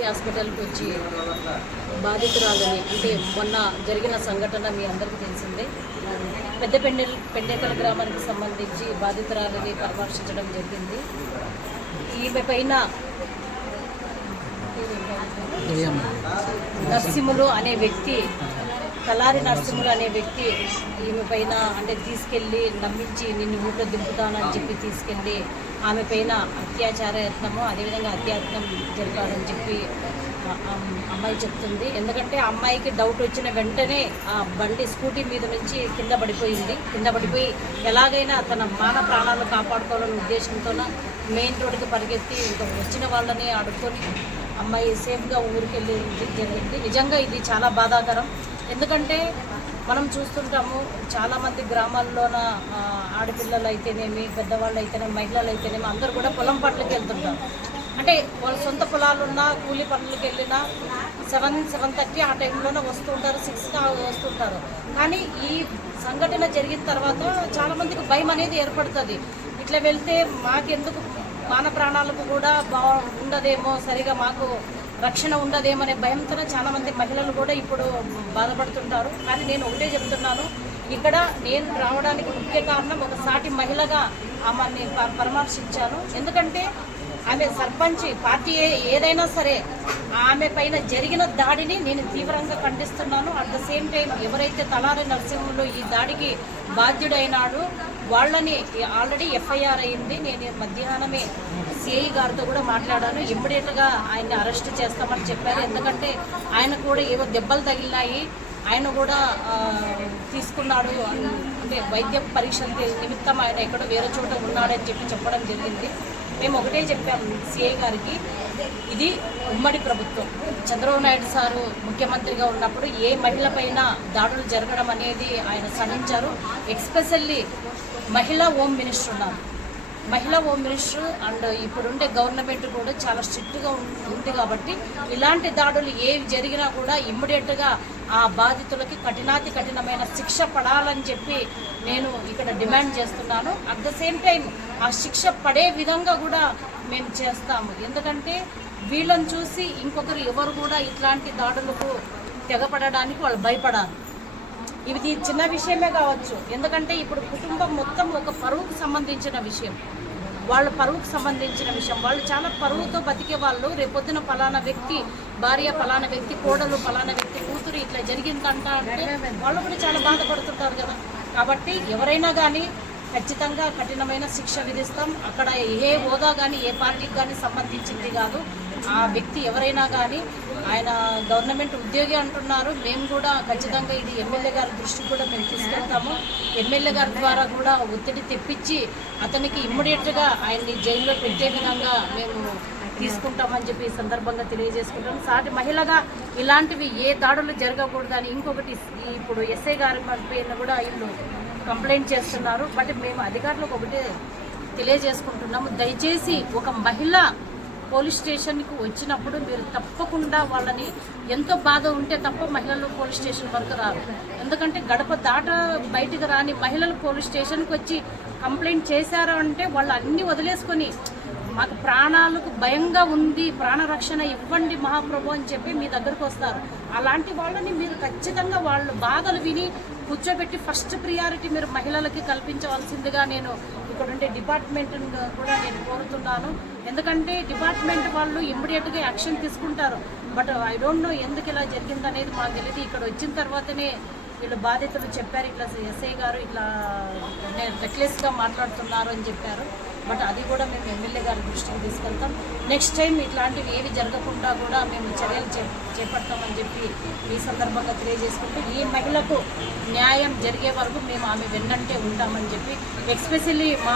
హాస్పిటల్కి వచ్చి బాధితురాలని అంటే మొన్న జరిగిన సంఘటన మీ అందరికీ తెలిసిందే. పెద్ద పెండేకల గ్రామానికి సంబంధించి బాధితురాలని పరామర్శించడం జరిగింది. ఈమె పైన నరసింహులు అనే వ్యక్తి, కలారి నరసింహులు అనే వ్యక్తి ఈమె పైన అంటే తీసుకెళ్ళి నమ్మించి నిన్ను ఊళ్ళో దింపుతానని చెప్పి తీసుకెళ్ళి ఆమె పైన అత్యాచార యత్నము, అదేవిధంగా హత్యాయత్నం జరిపాడని చెప్పి అమ్మాయి చెప్తుంది. ఎందుకంటే ఆ అమ్మాయికి డౌట్ వచ్చిన వెంటనే ఆ బండి స్కూటీ మీద నుంచి కింద పడిపోయి ఎలాగైనా తన ప్రాణాలు కాపాడుకోవాలనే ఉద్దేశంతో మెయిన్ రోడ్డుకి పరిగెత్తి ఇంకా వచ్చిన వాళ్ళని అడుక్కొని అమ్మాయి సేఫ్గా ఊరికి వెళ్ళి జరిగింది. నిజంగా ఇది చాలా బాధాకరం. ఎందుకంటే మనం చూస్తుంటాము చాలామంది గ్రామాల్లోన ఆడపిల్లలు అయితేనేమి, పెద్దవాళ్ళు అయితేనేమి, మహిళలు అయితేనేమి అందరూ కూడా పొలం పనులకి వెళ్తుంటారు. అంటే వాళ్ళ సొంత పొలాలున్నా కూలీ పనులకి వెళ్ళినా 7-7:30 ఆ టైంలోనే వస్తుంటారు, 6గా వస్తుంటారు. కానీ ఈ సంఘటన జరిగిన తర్వాత చాలామందికి భయం అనేది ఏర్పడుతుంది. ఇట్లా వెళ్తే మాకెందుకు ప్రాణాలకు కూడా ఉండదేమో, సరిగా మాకు రక్షణ ఉండదేమనే భయంతో చాలామంది మహిళలు కూడా ఇప్పుడు బాధపడుతుంటారు. కానీ నేను ఒకటే చెప్తున్నాను, ఇక్కడ నేను రావడానికి ముఖ్య కారణం ఒక సాటి మహిళగా ఆమెని పరామర్శించాను. ఎందుకంటే ఆమె సర్పంచ్ పార్టీ ఏదైనా సరే ఆమె పైన జరిగిన దాడిని నేను తీవ్రంగా ఖండిస్తున్నాను. అట్ ద సేమ్ టైం ఎవరైతే తలారి నరసింహులు ఈ దాడికి బాధ్యుడైనాడు వాళ్ళని ఆల్రెడీ ఎఫ్ఐఆర్ అయింది. నేను మధ్యాహ్నమే సిఐ గారితో కూడా మాట్లాడాను. ఇమ్మీడియట్గా ఆయన్ని అరెస్ట్ చేస్తామని చెప్పారు. ఎందుకంటే ఆయన కూడా ఏవో దెబ్బలు తగిలినాయి, ఆయన కూడా తీసుకున్నాడు అంటే వైద్య పరీక్షల నిమిత్తం ఆయన ఎక్కడో వేరే చోట ఉన్నాడని చెప్పడం జరిగింది. మేము ఒకటే చెప్పాము సిఐ గారికి, ఇది ఉమ్మడి ప్రభుత్వం. చంద్రబాబు నాయుడు సారు ముఖ్యమంత్రిగా ఉన్నప్పుడు ఏ మహిళ పైన దాడులు జరగడం అనేది ఆయన సహించారు. ఎక్స్పెషల్లీ మహిళా హోమ్ మినిస్టర్ ఉన్నారు. మహిళా హోమ్ మినిస్టర్ అండ్ ఇప్పుడుండే గవర్నమెంట్ కూడా చాలా స్ట్రిక్ట్గా ఉంది. కాబట్టి ఇలాంటి దాడులు ఏవి జరిగినా కూడా ఇమ్మీడియట్గా ఆ బాధితులకి కఠినమైన శిక్ష పడాలని చెప్పి నేను ఇక్కడ డిమాండ్ చేస్తున్నాను. అట్ ద సేమ్ టైం ఆ శిక్ష పడే విధంగా కూడా మేము చేస్తాము. ఎందుకంటే వీళ్ళని చూసి ఇంకొకరు ఎవరు కూడా ఇట్లాంటి దాడులకు తెగపడడానికి వాళ్ళు భయపడాలి. ఇది చిన్న విషయమే కావచ్చు. ఎందుకంటే ఇప్పుడు కుటుంబం మొత్తం ఒక పరువుకు సంబంధించిన విషయం, వాళ్ళ పరువుకు సంబంధించిన విషయం. వాళ్ళు చాలా పరువుతో బతికే వాళ్ళు. రేపొద్దున పలానా వ్యక్తి భార్య, పలానా వ్యక్తి కోడలు, పలానా వ్యక్తి కూతురు ఇట్లా జరిగిందంట అంటే వాళ్ళు కూడా చాలా బాధపడుతుంటారు కదా. కాబట్టి ఎవరైనా కానీ ఖచ్చితంగా కఠినమైన శిక్ష విధిస్తాం. అక్కడ ఏ హోదా కానీ ఏ పార్టీకి కానీ సంబంధించింది కాదు. ఆ వ్యక్తి ఎవరైనా కానీ ఆయన గవర్నమెంట్ ఉద్యోగి అంటున్నారు. మేము కూడా ఖచ్చితంగా ఇది ఎమ్మెల్యే గారి దృష్టికి కూడా మేము తీసుకెళ్తాము. ఎమ్మెల్యే గారి ద్వారా కూడా ఒత్తిడి తెప్పించి అతనికి ఇమ్మీడియట్గా ఆయన్ని జైల్లో పెట్టే విధంగా మేము తీసుకుంటామని చెప్పి ఈ సందర్భంగా తెలియజేసుకుంటాం. సాటి మహిళగా ఇలాంటివి ఏ దాడులు జరగకూడదని ఇంకొకటి ఇప్పుడు ఎస్ఐ గారి పైన కూడా వీళ్ళు కంప్లైంట్ చేస్తున్నారు. బట్ మేము అధికారులకు ఒకటే తెలియజేసుకుంటున్నాము, దయచేసి ఒక మహిళ పోలీస్ స్టేషన్కి వచ్చినప్పుడు మీరు తప్పకుండా వాళ్ళని ఎంతో బాధ ఉంటే తప్ప మహిళలు పోలీస్ స్టేషన్ వరకు రారు. ఎందుకంటే గడప దాట బయటకు రాని మహిళలు పోలీస్ స్టేషన్కి వచ్చి కంప్లైంట్ చేశారు అంటే వాళ్ళు అన్నీ వదిలేసుకొని మాకు ప్రాణాలకు భయంగా ఉంది, ప్రాణరక్షణ ఇవ్వండి మహాప్రభు అని చెప్పి మీ దగ్గరకు వస్తారు. అలాంటి వాళ్ళని మీరు ఖచ్చితంగా వాళ్ళు బాధలు విని కూర్చోబెట్టి ఫస్ట్ ప్రియారిటీ మీరు మహిళలకి కల్పించవలసిందిగా నేను ఇక్కడ ఉండే డిపార్ట్మెంట్ కూడా నేను కోరుతున్నాను. ఎందుకంటే డిపార్ట్మెంట్ వాళ్ళు ఇమ్మీడియట్గా యాక్షన్ తీసుకుంటారు. బట్ ఐ డోంట్ నో ఎందుకు ఇలా జరిగిందనేది మాకు తెలియదు. ఇక్కడ వచ్చిన తర్వాతనే వీళ్ళు బాధితులు చెప్పారు, ఇట్లా ఎస్ఐ గారు ఇట్లా రెక్లెస్గా మాట్లాడుతున్నారు అని చెప్పారు. బట్ అది కూడా మేము ఎమ్మెల్యే గారి దృష్టికి తీసుకెళ్తాం. నెక్స్ట్ టైం ఇట్లాంటివి ఏవి జరగకుండా కూడా మేము చర్యలు చేపడతామని చెప్పి ఈ సందర్భంగా తెలియజేసుకుంటూ ఈ మహిళకు న్యాయం జరిగే వరకు మేము ఆమె వెన్నంటే ఉంటామని చెప్పి ఎస్పెషల్లీ మా